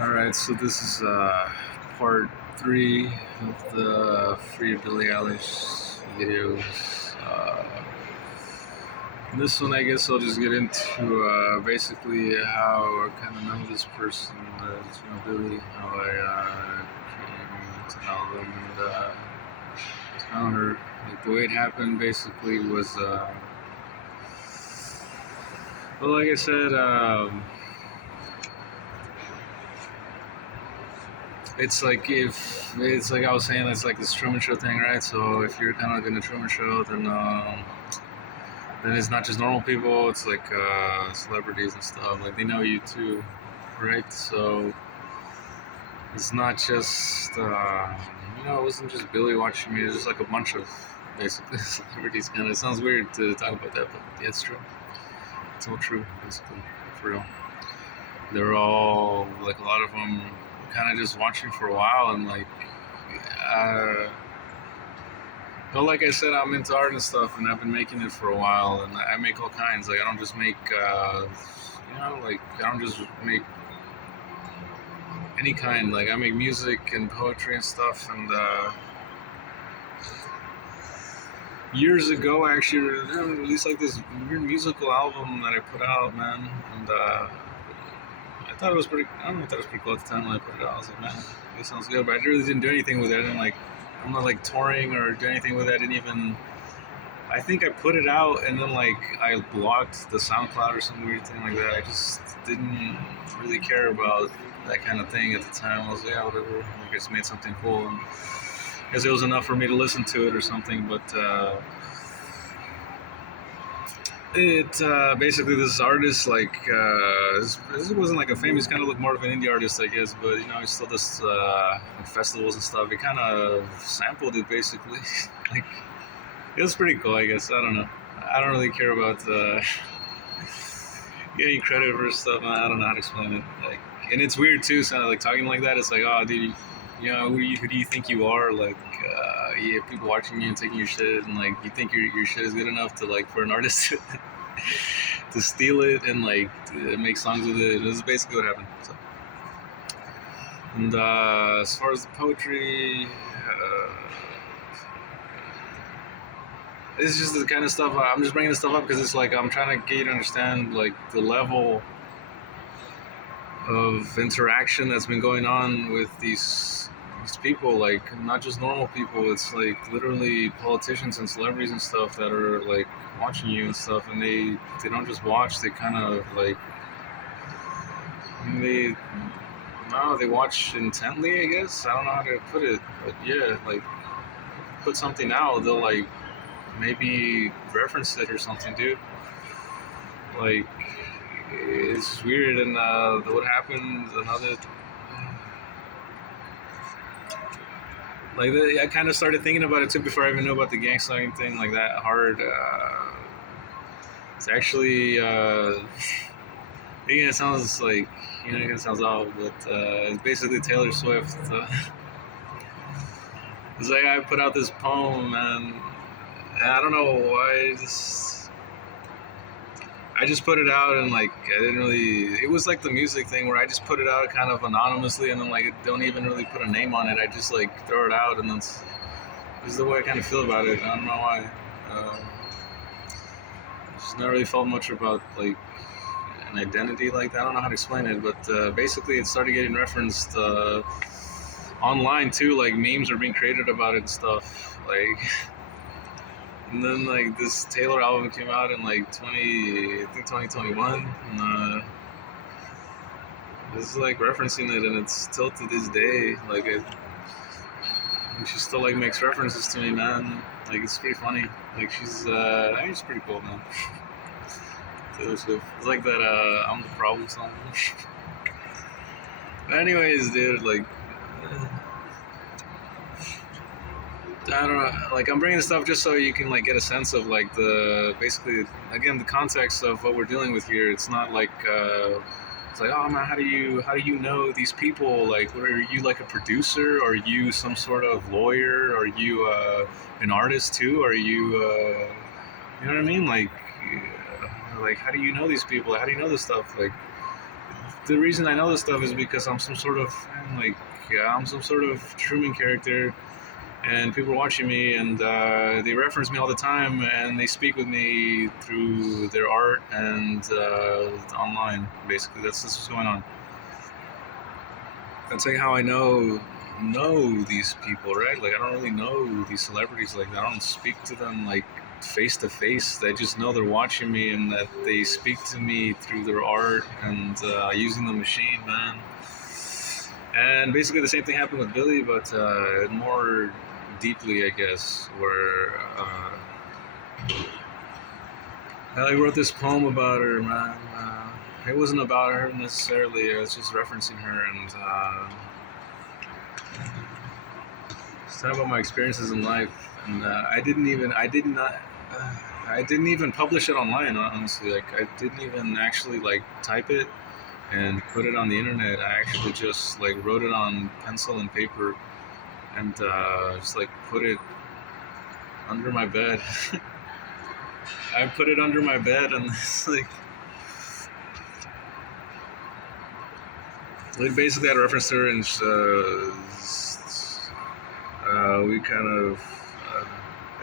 Alright, so this is part 3 of the free Billie Eilish videos. This one, I guess I'll just get into basically how I kind of know this person, Billie, how I came to know them, and know her. Like, the way it happened basically was, well, like I said, it's like if it's like I was saying, it's like this Truman Show thing, right? So if you're kind of like in the Truman Show, then it's not just normal people; it's like celebrities and stuff. Like they know you too, right? So it's not just it wasn't just Billy watching me. It's just like a bunch of basically celebrities. Kind of, it sounds weird to talk about that, but yeah, it's true. It's all true, basically, for real. They're all like a lot of them kind of just watching for a while and like uh but like I said, I'm into art and stuff, and I've been making it for a while, and I make all kinds. Like I don't just make like I don't just make any kind. Like I make music and poetry and stuff, and years ago I actually released like this weird musical album that I put out, man, and I thought it was pretty. I don't know. I thought it was pretty cool at the time when I put it out. I was like, man, it sounds good. But I really didn't do anything with it. I'm not like touring or do anything with it. I didn't even. I think I put it out and then like I blocked the SoundCloud or some weird thing like that. I just didn't really care about that kind of thing at the time. I was like, yeah, whatever. Like, I just made something cool, and I guess it was enough for me to listen to it or something. But it basically this artist like this wasn't like a famous, kind of looked more of an indie artist, I guess, but he still does festivals and stuff. He kind of sampled it basically. Like it was pretty cool, I guess. I don't know. I don't really care about getting credit for stuff. I don't know how to explain it. Like, and it's weird too. So like talking like that, it's like, oh, dude, who do you think you are? Like, people watching you and taking your shit, and like you think your shit is good enough to like for an artist to steal it and like to make songs with it. This is basically what happened. So, and as far as the poetry, it's just the kind of stuff. I'm just bringing this stuff up because it's like I'm trying to get you to understand like the level of interaction that's been going on with these people, like not just normal people. It's like literally politicians and celebrities and stuff that are like watching you and stuff, and they don't just watch. They kind of like they no, they watch intently, I guess. I don't know how to put it, but yeah, like put something out, they'll like maybe reference it or something, dude. Like it's weird. And what happened another like I kind of started thinking about it too before I even knew about the gang signing thing like that hard. It's actually it sounds like it sounds odd, but it's basically Taylor Swift. It's like I put out this poem, and I don't know why. I just put it out, and like I didn't really. It was like the music thing where I just put it out kind of anonymously, and then like don't even really put a name on it. I just like throw it out, and this is the way I kind of feel about it. I don't know why. Just not really felt much about like an identity like that. I don't know how to explain it, but basically it started getting referenced online too. Like memes are being created about it and stuff. Like. And then like this Taylor album came out in like 2021, and this is like referencing it, and it's still to this day like she still like makes references to me, man. Like it's pretty funny. Like she's pretty cool, man. Taylor Swift. It's like that I'm the Problem song. But anyways, dude, like. I don't know. Like I'm bringing this stuff just so you can like get a sense of like the basically again the context of what we're dealing with here. It's not like it's like, oh man, how do you know these people? Like, what are you, like a producer? Are you some sort of lawyer? Are you an artist too? Are you you know what I mean? Like how do you know these people? How do you know this stuff? Like the reason I know this stuff is because like I'm some sort of Truman character, and people are watching me, and they reference me all the time, and they speak with me through their art and online. Basically, that's what's going on. That's like how I know these people, right? Like I don't really know these celebrities like that. I don't speak to them like face to face. I just know they're watching me and that they speak to me through their art and using the machine, man. And basically the same thing happened with Billie, but more deeply, I guess, where I like, wrote this poem about her, man. It wasn't about her necessarily. I was just referencing her and just talking about my experiences in life. And I didn't even publish it online. Honestly, like I didn't even actually like type it and put it on the internet. I actually just like wrote it on pencil and paper and just like put it under my bed. I put it under my bed and it's like basically I referenced her and we kind of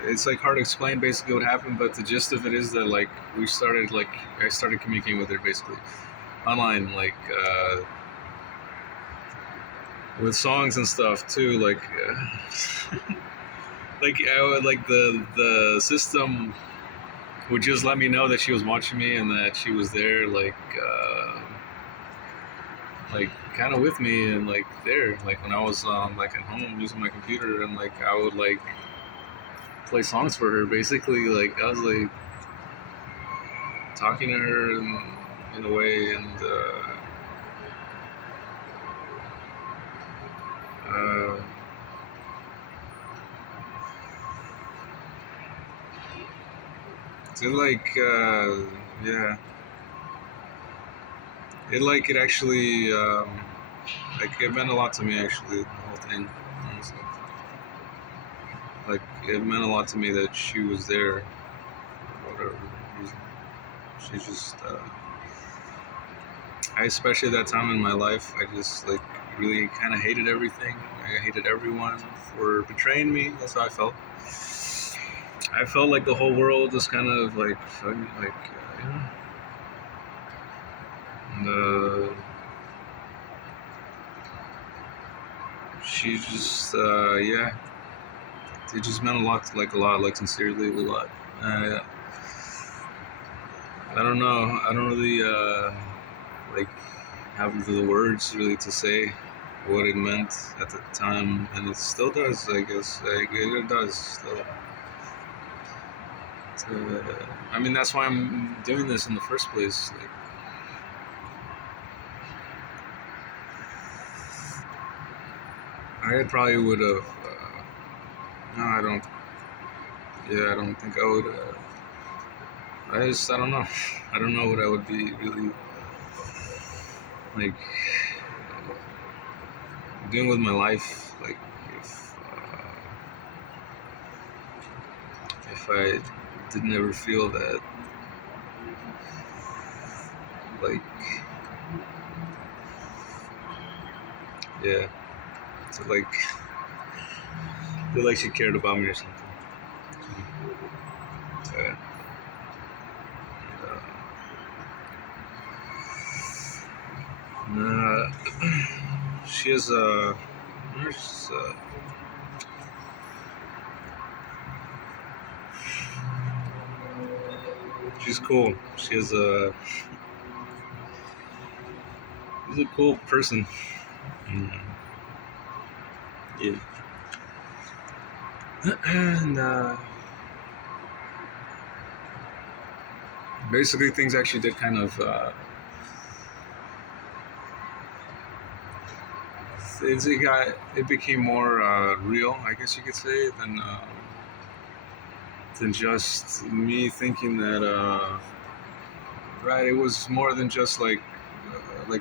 it's like hard to explain basically what happened, but the gist of it is that like I started communicating with her basically online, like with songs and stuff too, like like the system would just let me know that she was watching me and that she was there, like kind of with me and like there, like when I was like at home using my computer and like I would like play songs for her basically, like I was like talking to her in a way and uh, so like yeah, it actually like it meant a lot to me actually, the whole thing, honestly. Like it meant a lot to me that she was there for whatever reason. She just I, especially that time in my life, I just like really kind of hated everything. I hated everyone for betraying me. That's how I felt. I felt like the whole world was kind of like you know, and she just yeah, it just meant a lot, like a lot, like sincerely a lot. Uh, I don't know. I don't really like have the words really to say what it meant at the time, and it still does. I guess like, it does still. I mean, that's why I'm doing this in the first place. Like, I probably would have. No, I don't. Yeah, I don't think I would. I don't know. I don't know what I would be really like doing with my life. Like, if I didn't ever feel that, like, yeah, to like feel like she cared about me or something. Uh, nah, she is she's, she's cool. She's a cool person. Mm, yeah. And basically, things actually did kind of. It became more real, I guess you could say, than just me thinking that. Right, it was more than just like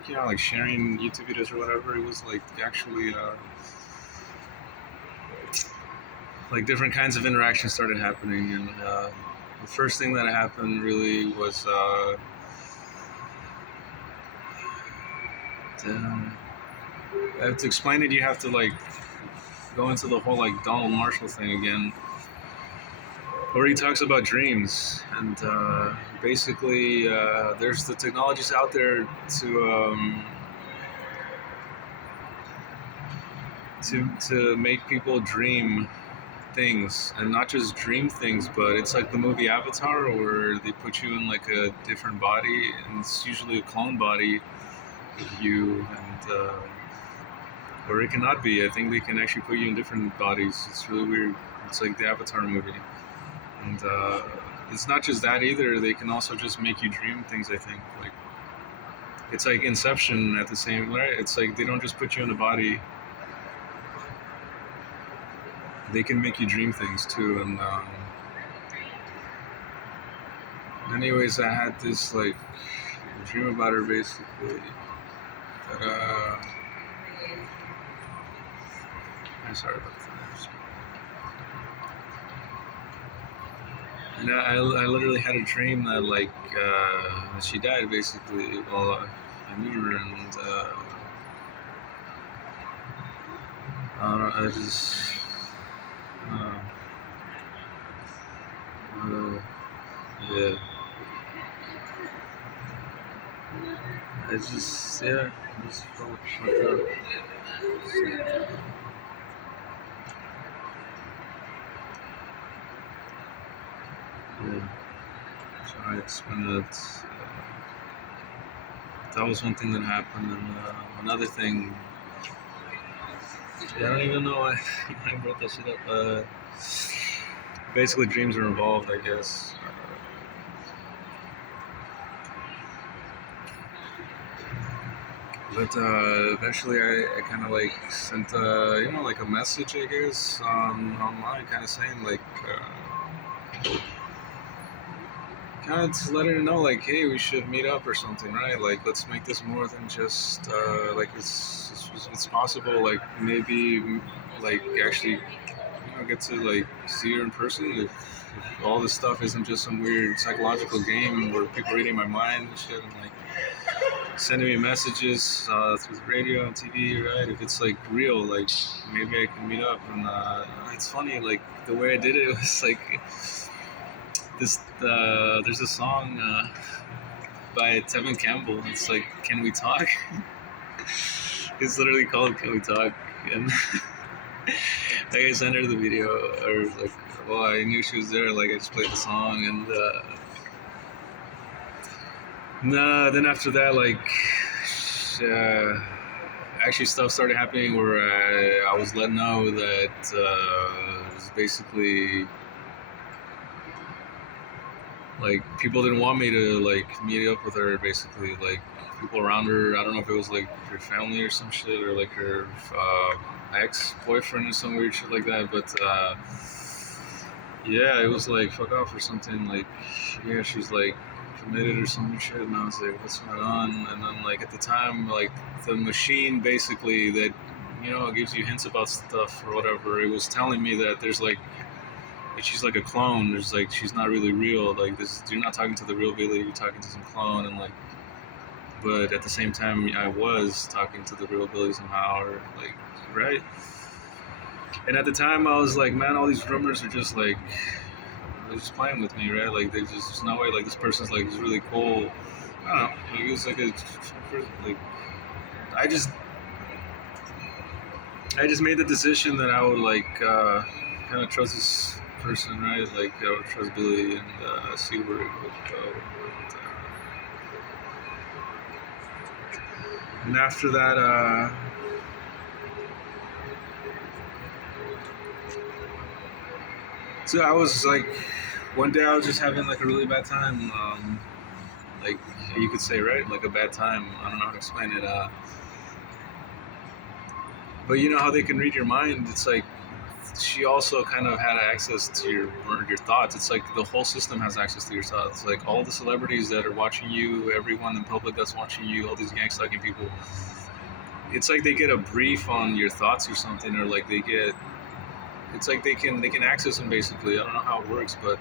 you know, like sharing YouTube videos or whatever. It was like actually like different kinds of interactions started happening, and the first thing that happened really was to explain it, you have to like go into the whole like Donald Marshall thing again, where he talks about dreams and basically there's the technologies out there to make people dream things, and not just dream things, but it's like the movie Avatar where they put you in like a different body, and it's usually a clone body of you, and or it cannot be. I think they can actually put you in different bodies. It's really weird. It's like the Avatar movie, and it's not just that either. They can also just make you dream things. I think like it's like Inception at the same, right? It's like they don't just put you in a body. They can make you dream things too. And anyways, I had this like dream about her basically. That I'm sorry about that. And I literally had a dream that like she died basically. Well, I knew her, and I don't know. I just. Yeah. I just, yeah, I just felt fucked up. Yeah. So I explained that. That was one thing that happened, and another thing. Yeah, I don't even know why I brought that shit up. Basically, dreams are involved, I guess. But eventually, I kind of like sent, like a message, I guess, online, kind of saying like, kind of to let her know, like, hey, we should meet up or something, right? Like, let's make this more than just like it's possible, like maybe like actually get to like see her in person. If all this stuff isn't just some weird psychological game where people are reading my mind and shit, and like sending me messages through the radio and TV, right? If it's like real, like maybe I can meet up. And it's funny, like the way I did it was like this. There's a song by Tevin Campbell. It's like "Can We Talk." It's literally called "Can We Talk," and like I sent her the video, or like, well, I knew she was there. Like I just played the song, and nah. Then after that, like. Actually, stuff started happening where I was let know that it was basically like people didn't want me to like meet up with her. Basically, like people around her. I don't know if it was like her family or some shit, or like her ex-boyfriend or some weird shit like that. But yeah, it was like fuck off or something. Like yeah, she's like committed or some shit, and I was like, what's going on? And then like at the time, like the machine basically that gives you hints about stuff or whatever, it was telling me that there's like she's like a clone. There's like she's not really real. Like this, you're not talking to the real Billie. You're talking to some clone, and like, but at the same time, I was talking to the real Billie somehow, or like, right? And at the time, I was like, man, all these rumors are just like they're just playing with me, right? Like there's no way like this person's like is really cool. I don't know. Like, it was like like I just made the decision that I would like kind of trust this person, right? Like I would trust Billie and see where it would go. And after that, so I was like, one day I was just having like a really bad time. Like you could say, right? Like a bad time. I don't know how to explain it. But you know how they can read your mind? It's like she also kind of had access to your thoughts. It's like the whole system has access to your thoughts. Like all the celebrities that are watching you, everyone in public that's watching you, all these gang stalking people. It's like they get a brief on your thoughts or something, or like they get. It's like they can access them basically. I don't know how it works, but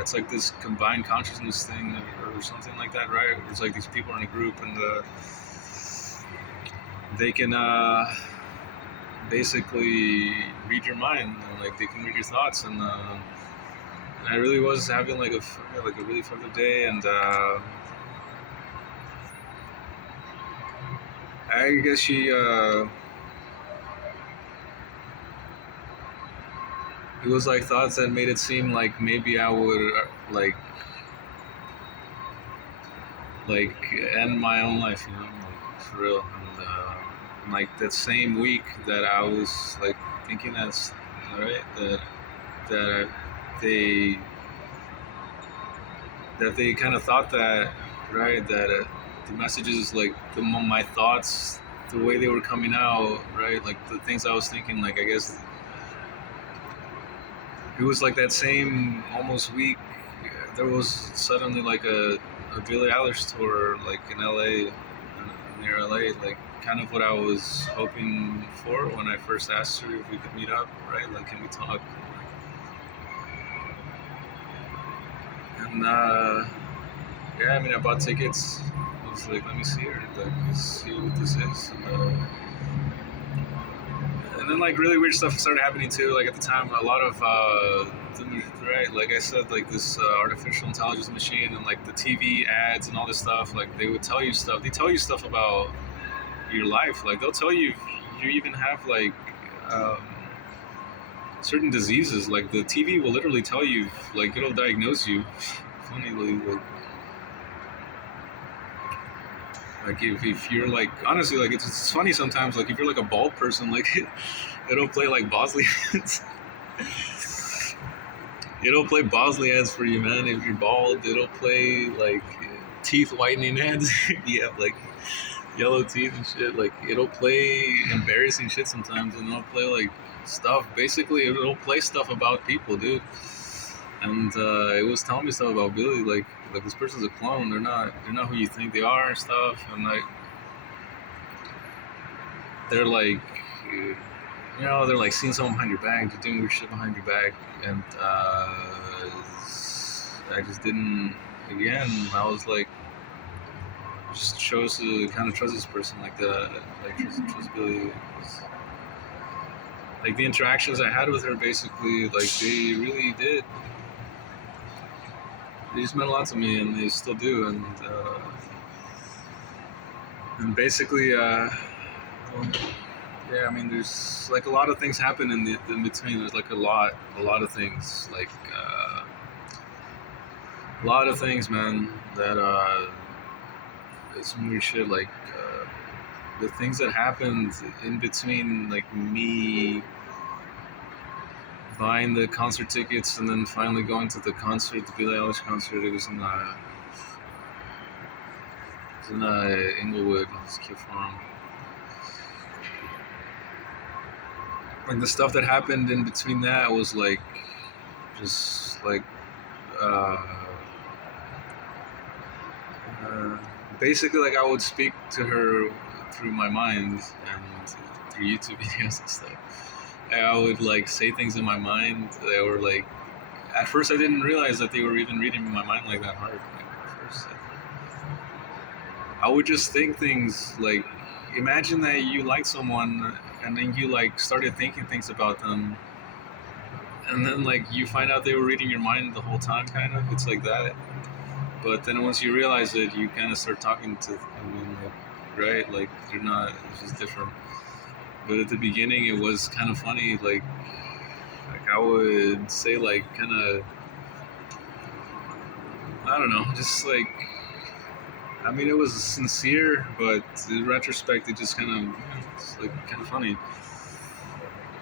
it's like this combined consciousness thing or something like that, right? It's like these people are in a group and. they can basically read your mind, and like they can read your thoughts. And I really was having like a really fucked up day, and I guess she it was like thoughts that made it seem like maybe I would like end my own life, like for real. And like that same week that I was like thinking that's right that they that they kind of thought that, right, that the messages, like my thoughts, the way they were coming out, right, like the things I was thinking, like I guess it was like that same almost week. There was suddenly like a Billie Eilish tour, like in LA, near LA, like kind of what I was hoping for when I first asked her if we could meet up, right? Like, can we talk? And yeah, I mean, I bought tickets. I was like, let me see her, like, let's see what this is. And then like really weird stuff started happening too. Like at the time, a lot of right, like I said, like this artificial intelligence machine and like the TV ads and all this stuff. Like they would tell you stuff. They tell you stuff about your life. Like they'll tell you if you even have like um, certain diseases. Like the TV will literally tell you, like it'll diagnose you. Funnily, like if you're like honestly like it's funny sometimes like if you're like a bald person like it'll play like Bosley it'll play Bosley ads for you, man. If you're bald, it'll play like teeth whitening ads. You have like yellow teeth and shit. Like it'll play embarrassing shit sometimes, and it'll play like stuff. Basically, it'll play stuff about people, dude. And it was telling me stuff about Billy. Like this person's a clone. They're not who you think they are and stuff. And like they're like. They're like seeing someone behind your back, they're doing weird shit behind your back, and I just didn't. Again, I was like, just chose to kind of trust this person like that, like trust Billy. Like the interactions I had with her, basically, like they really did. They just meant a lot to me, and they still do. And basically, well, yeah, I mean, there's like a lot of things happen in between. There's like a lot of things, like a lot of things, man. That it's some weird shit. Like the things that happened in between, like me buying the concert tickets and then finally going to the concert, the Billie Eilish concert. It was in Inglewood, this kid farm. Like the stuff that happened in between that was like just like uh, uh, basically like I would speak to her through my mind and through YouTube videos and stuff. And I would like say things in my mind that were like at first I didn't realize that they were even reading my mind like that hard. Like at first I would just think things like imagine that you like someone and then you like started thinking things about them and then like you find out they were reading your mind the whole time, kind of. It's like that. But then once you realize it, you kind of start talking to them, like, right? Like they're not. It's just different. But at the beginning, it was kind of funny. Like I would say, like kind of, I don't know, just like. I mean, it was sincere, but in retrospect, it just kind of, it's like kind of funny.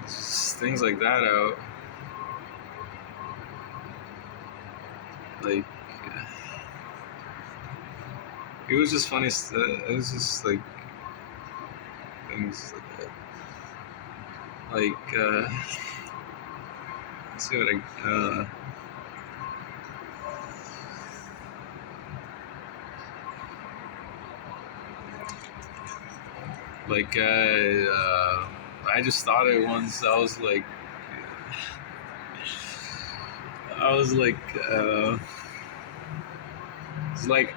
It's just things like that out. Like it was just funny. It was just like things like that. Like let's see what I just thought it once. I was like, it's like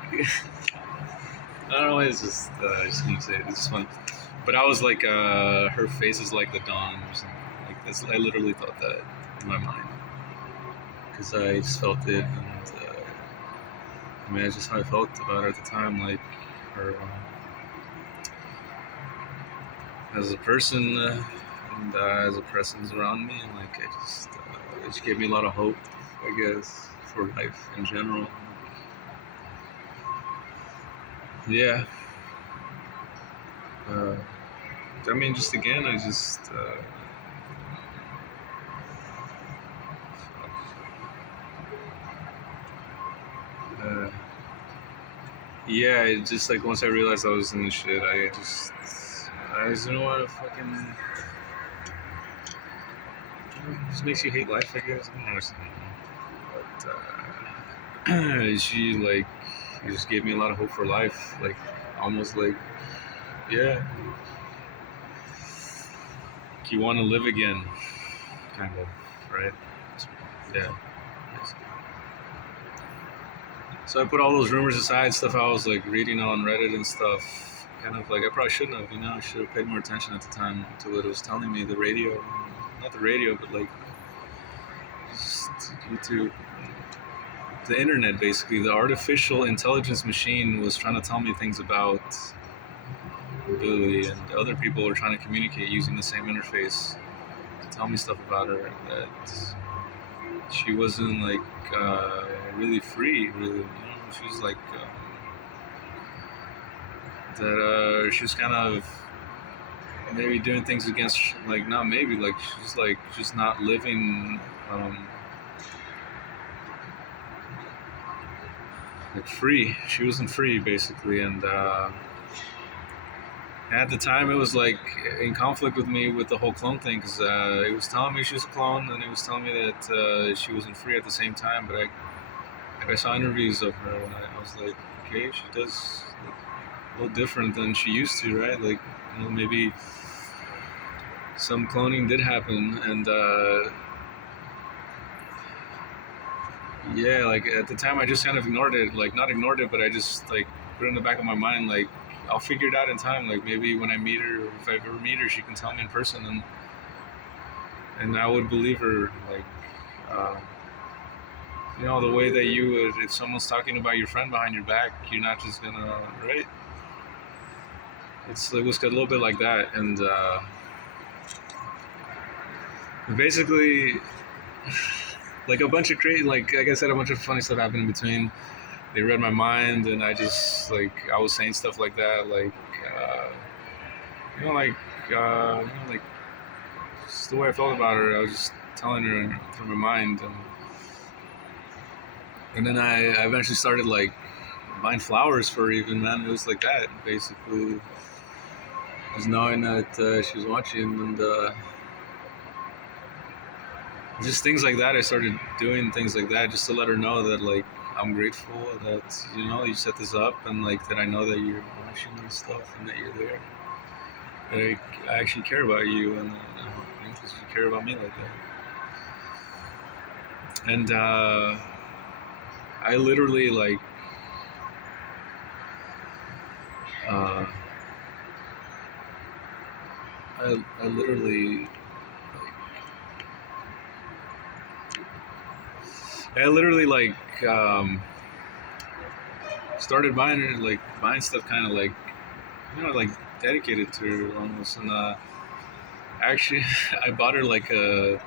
I don't know. It's just I just gonna say it. It's just fun. But I was like, her face is like the dawn or something. Like this, I literally thought that in my mind because I just felt it, and I mean, that's just how I felt about her at the time. Like her as a person, and as a presence around me, and like it just gave me a lot of hope, I guess, for life in general. Yeah. Uh, I mean, just again, I just. Uh, yeah, it just like once I realized I was in the shit, I just didn't want to fucking. It just makes you hate life, I guess. I don't understand. But she like, it just gave me a lot of hope for life. Like, almost like, yeah, you want to live again, kind of, right? Yeah. So I put all those rumors aside, stuff I was like reading on Reddit and stuff. Kind of like I probably shouldn't have, I should have paid more attention at the time to what it was telling me. The radio, not the radio, but like just YouTube, the internet, basically. The artificial intelligence machine was trying to tell me things about Billy, and other people were trying to communicate using the same interface to tell me stuff about her that she wasn't like really free, really. She was like that. She was kind of maybe doing things against, like, not maybe, like she's like just not living like free. She wasn't free basically, and at the time it was like in conflict with me with the whole clone thing, because it was telling me she was a clone, and it was telling me that she wasn't free at the same time. But I saw interviews of her, and I was like, okay, she does look a little different than she used to, right? Like, maybe some cloning did happen, and yeah, like at the time I just kind of ignored it, like not ignored it, but I just like put it in the back of my mind, like I'll figure it out in time. Like maybe when I meet her, or if I ever meet her, she can tell me in person, and I would believe her. Like, uh, the way that you would, if someone's talking about your friend behind your back, you're not just gonna, right? It was a little bit like that, and basically, like a bunch of crazy, like I said, a bunch of funny stuff happened in between. They read my mind, and I just like I was saying stuff like that, like uh, like like just the way I felt about her. I was just telling her through my mind, and then I eventually started like buying flowers for her. Even, man, it was like that basically. Just knowing that she was watching, and just things like that. I started doing things like that just to let her know that like I'm grateful that you set this up, and like that I know that you're watching and stuff, and that you're there. Like, I actually care about you, and because you care about me like that. And I literally like uh, I literally like started buying her, like buying stuff kind of like like dedicated to her almost. And actually I bought her like a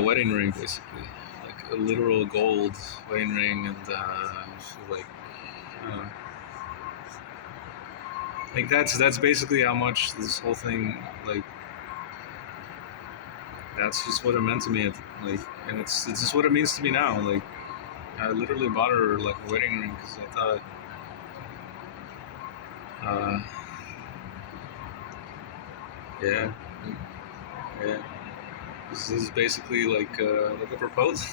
wedding ring, basically, like a literal gold wedding ring. And she like uh, like that's basically how much this whole thing, like, that's just what it meant to me, like, and it's just what it means to me now. Like, I literally bought her like a wedding ring because I thought uh, yeah, yeah, this is basically like a proposal.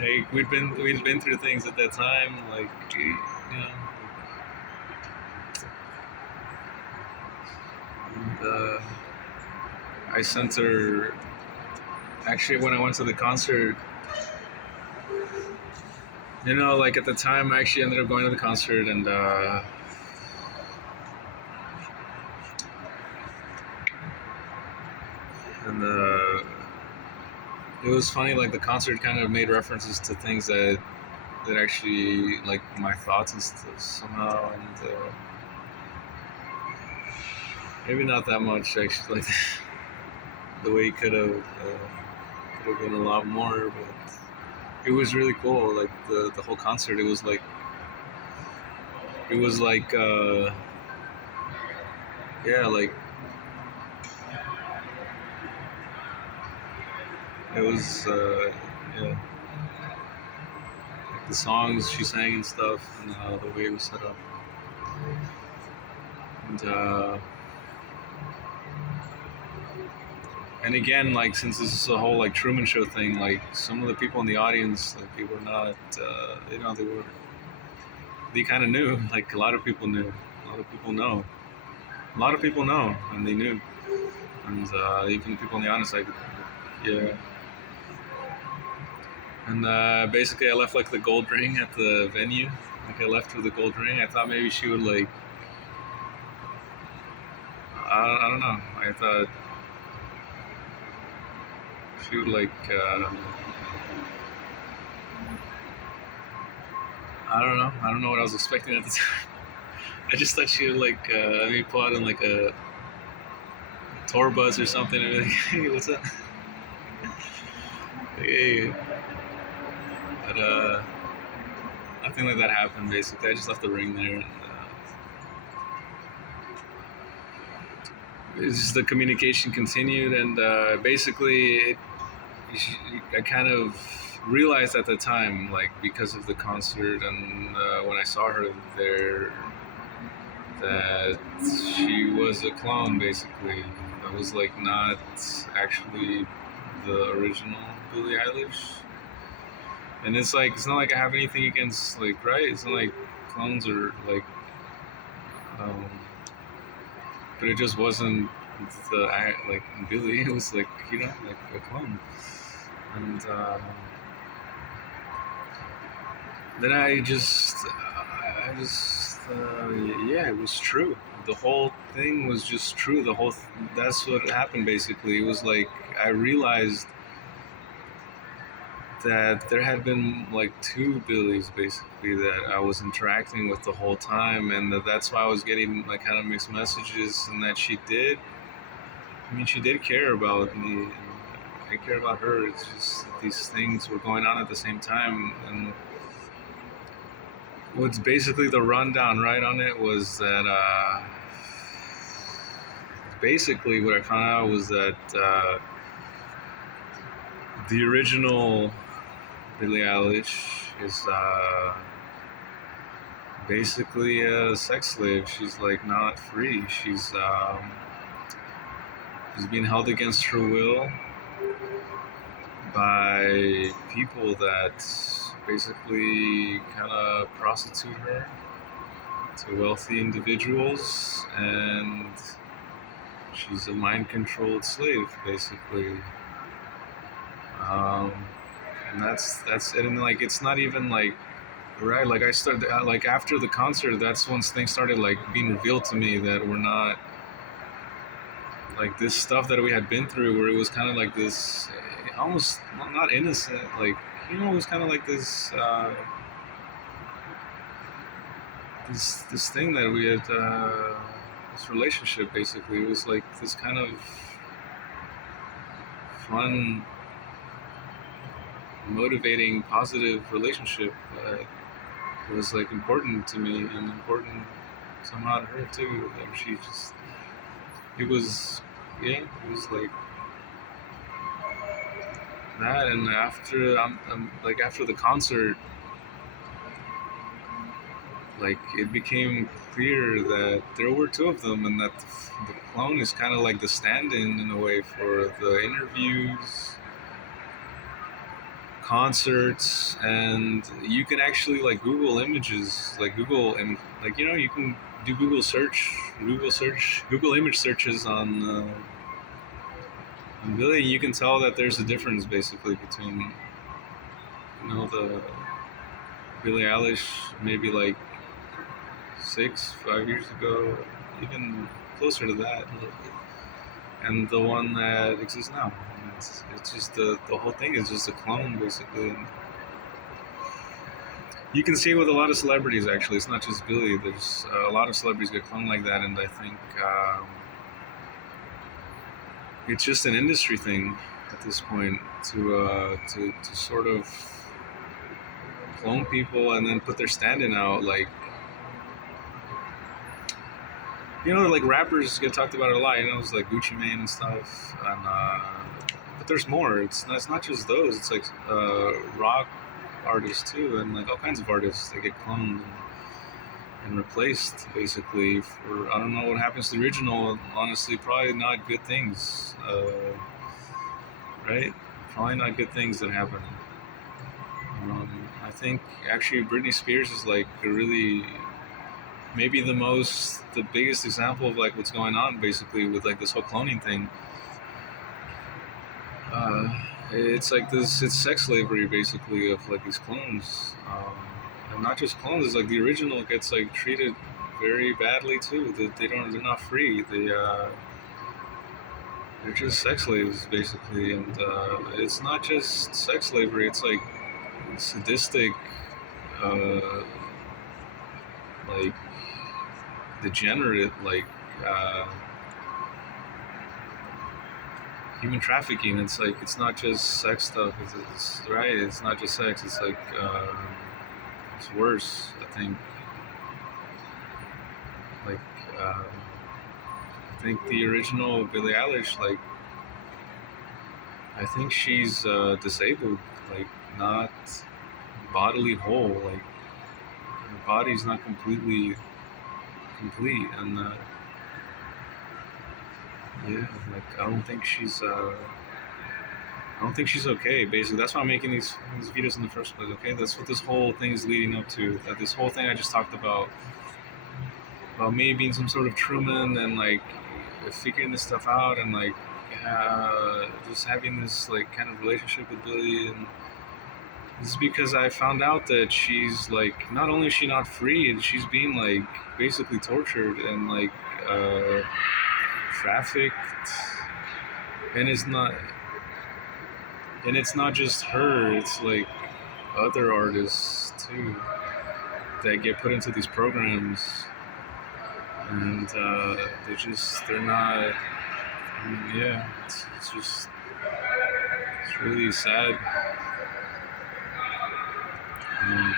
Like, we'd been through things at that time, like, and I sent her, actually, when I went to the concert, Like at the time, I actually ended up going to the concert, and it was funny. Like the concert kind of made references to things that actually like my thoughts and stuff somehow, and maybe not that much actually. Like the way it could have been a lot more, but it was really cool. Like the whole concert, it was like yeah, like it was yeah, like the songs she sang and stuff, and the way it was set up, and and again, like since this is a whole like Truman Show thing, like some of the people in the audience, like they were not, they kind of knew, like a lot of people knew, a lot of people know, a lot of people know, and they knew, and even people in the audience, like yeah. And basically, I left like the gold ring at the venue. Like I left with the gold ring. I thought maybe she would like. I don't know. I thought she would like. I don't know. I don't know what I was expecting at the time. I just thought she would like maybe pull out in like a tour bus or something and be like, "Hey, what's up?" Hey, but nothing like that happened. Basically, I just left the ring there. And, it's just the communication continued, and basically, I kind of realized at the time, like because of the concert and when I saw her there, that she was a clone. Basically, that was like not actually the original Billie Eilish. And it's not like I have anything against like right. It's not like clones are like, um, but it just wasn't like Billie. It was like like a clone, and. Then yeah, it was true. The whole thing was just true. That's what happened basically. It was like I realized that there had been like two Billies basically that I was interacting with the whole time, and that's why I was getting like kind of mixed messages, and that she did. I mean, she did care about me, and I care about her. It's just that these things were going on at the same time, and what's basically the rundown right on it was that basically what I found out was that the original Billie Eilish is basically a sex slave. She's like not free. She's being held against her will by people that basically kind of prostitute her to wealthy individuals, and she's a mind controlled slave basically. um, and that's it. And like it's not even like right, like I started like after the concert, that's once things started like being revealed to me that we're not like this stuff that we had been through, where it was kind of like this almost not innocent, like it was kind of like this thing that we had, this relationship basically. It was like this kind of fun, motivating, positive relationship that was like important to me and important somehow to her too. That she just, it was, yeah, it was like that. And after like after the concert, like it became clear that there were two of them, and that the clone is kind of like the stand-in in a way for the interviews, concerts, and you can actually like Google images, like Google, and like you can do Google image searches on Billy. You can tell that there's a difference basically between the Billie Eilish, maybe like 5 years ago, even closer to that, a little bit. And the one that exists now. And it's just the whole thing is just a clone, basically. And you can see it with a lot of celebrities, actually. It's not just Billie. There's a lot of celebrities get cloned like that, and I think it's just an industry thing at this point to sort of clone people and then put their stand-in out, like, like rappers get talked about it a lot. It's like Gucci Mane and stuff, and but there's more. It's not just those. It's like rock artists too, and like all kinds of artists that get cloned and replaced, basically. For I don't know what happens to the original. Honestly, probably not good things. Right? Probably not good things that happen. I think actually Britney Spears is like a really maybe the biggest example of like what's going on basically with like this whole cloning thing. It's like it's sex slavery basically of like these clones, and not just clones. It's like the original gets like treated very badly too. They're not free. They're just sex slaves basically, and it's not just sex slavery. It's like sadistic, uh, like degenerate, like human trafficking. It's like it's not just sex stuff. It's right. It's not just sex. It's like it's worse. I think. Like I think the original Billie Eilish, like I think she's disabled, like not bodily whole. Like her body's not completely complete, and yeah, like I don't think she's okay. Basically, that's why I'm making these videos in the first place. Okay, that's what this whole thing is leading up to. That this whole thing I just talked about me being some sort of Truman and like figuring this stuff out and like just having this like kind of relationship with Billie, and this is because I found out that she's like not only is she not free, she's being like basically tortured and like trafficked, and it's not just her, it's like other artists too that get put into these programs, and they're not. I mean, yeah, it's really sad. Um,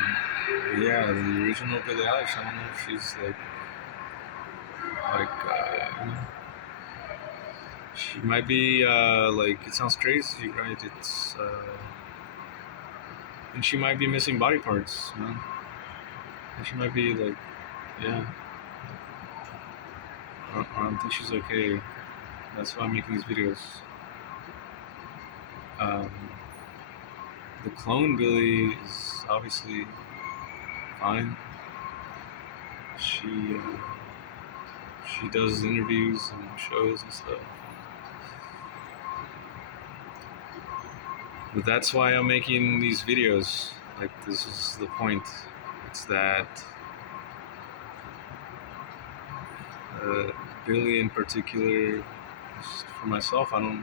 yeah, the original Billie Eilish. I don't know if she's like she might be like it sounds crazy, right? It's and she might be missing body parts, man. And she might be like, yeah. I don't think she's okay. That's why I'm making these videos. Um, the clone Billie is obviously fine. She does interviews and shows and stuff. But that's why I'm making these videos. Like, this is the point. It's that Billie in particular, for myself, I don't.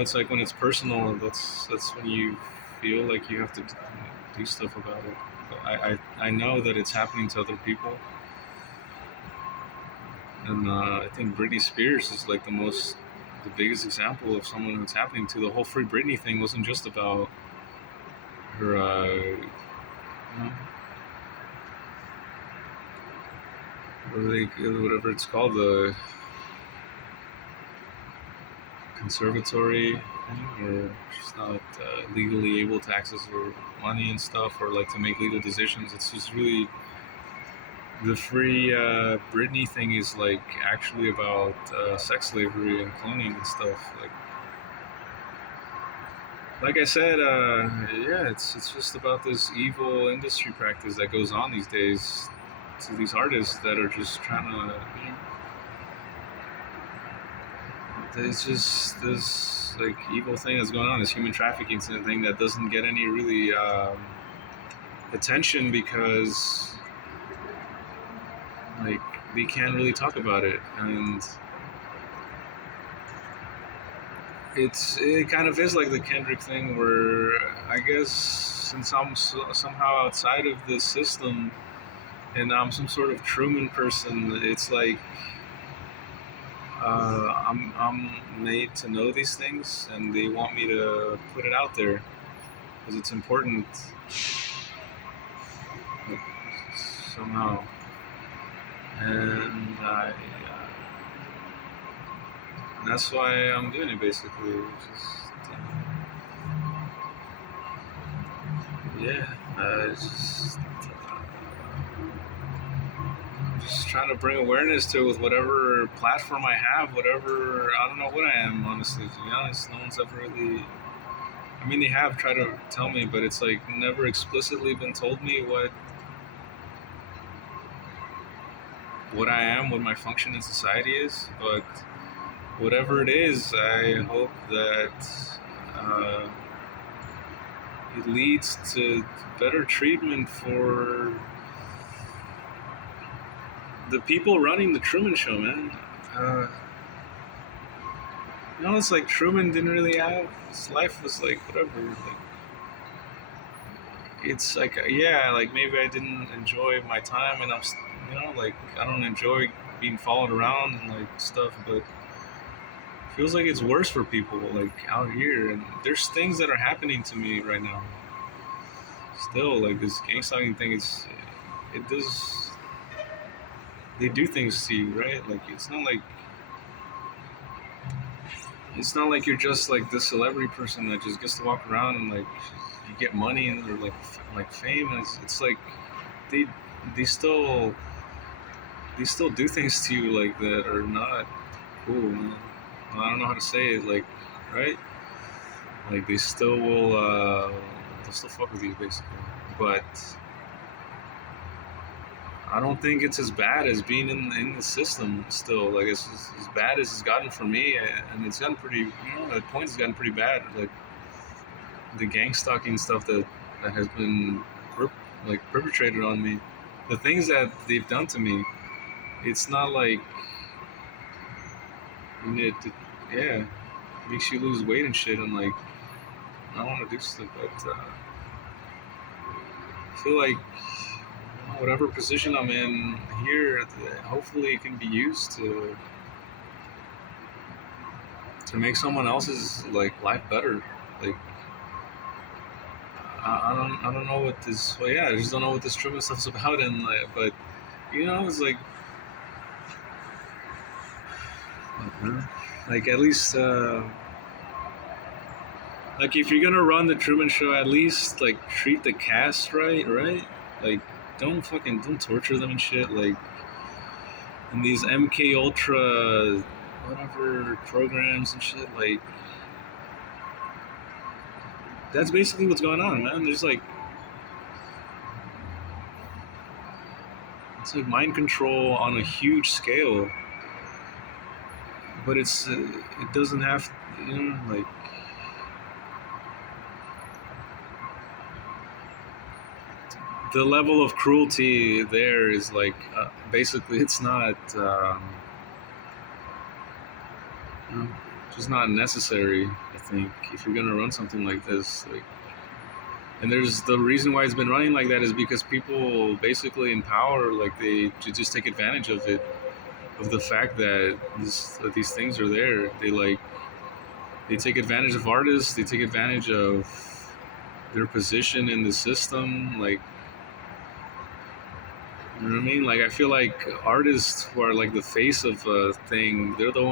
It's like when it's personal. That's when you feel like you have to do stuff about it. But I know that it's happening to other people, and I think Britney Spears is like the biggest example of someone who it's happening to. The whole Free Britney thing wasn't just about her, whatever it's called, the conservatory thing, or she's not legally able to access her money and stuff, or like to make legal decisions. It's just really the Free Britney thing is like actually about sex slavery and cloning and stuff. Like I said, yeah, it's just about this evil industry practice that goes on these days to these artists that are just trying to. There's just this like evil thing that's going on, this human trafficking thing that doesn't get any really attention because like they can't really talk about it, and it kind of is like the Kendrick thing where I guess since I'm somehow outside of this system and I'm some sort of Truman person, it's like I'm made to know these things, and they want me to put it out there because it's important, like, somehow. And that's why I'm doing it basically. Yeah, just trying to bring awareness to it with whatever platform I have, whatever. I don't know what I am, honestly. To be honest, no one's ever really. I mean, they have tried to tell me, but it's like never explicitly been told me what I am, what my function in society is. But whatever it is, I hope that uh, it leads to better treatment for the people running the Truman Show, man. Uh, it's like Truman didn't really have his life was like whatever. Like it's like yeah, like maybe I didn't enjoy my time, and like I don't enjoy being followed around and like stuff, but it feels like it's worse for people like out here, and there's things that are happening to me right now. Still, like this gang stalking thing, it does they do things to you, right? Like it's not like you're just like this celebrity person that just gets to walk around and like you get money and or like fame, and it's like they they still they still do things to you like that are not cool, man. Well, I don't know how to say it, like right, like they still will they'll still fuck with you basically, but I don't think it's as bad as being in the system still. Like it's as bad as it's gotten for me, and it's gotten pretty. At points it's gotten pretty bad. Like the gang stalking stuff that has been like perpetrated on me, the things that they've done to me. It's not like it yeah, makes you lose weight and shit, and like I don't want to do stuff, but I feel like whatever position I'm in here, hopefully it can be used to make someone else's like life better. Like I don't know what this. Well, yeah, I just don't know what this Truman stuff's about, and like, but it's like at least like if you're gonna run the Truman Show, at least like treat the cast right? Like don't torture them and shit. Like in these MK Ultra whatever programs and shit, like that's basically what's going on, man. There's like it's like mind control on a huge scale, but it doesn't have like the level of cruelty there is like basically it's not you know, just not necessary. I think if you're gonna run something like this, like, and there's the reason why it's been running like that is because people basically in power, like they just take advantage of it, of the fact that that these things are there. They take advantage of artists. They take advantage of their position in the system. Like, you know what I mean? Like, I feel like artists who are like the face of a thing, they're the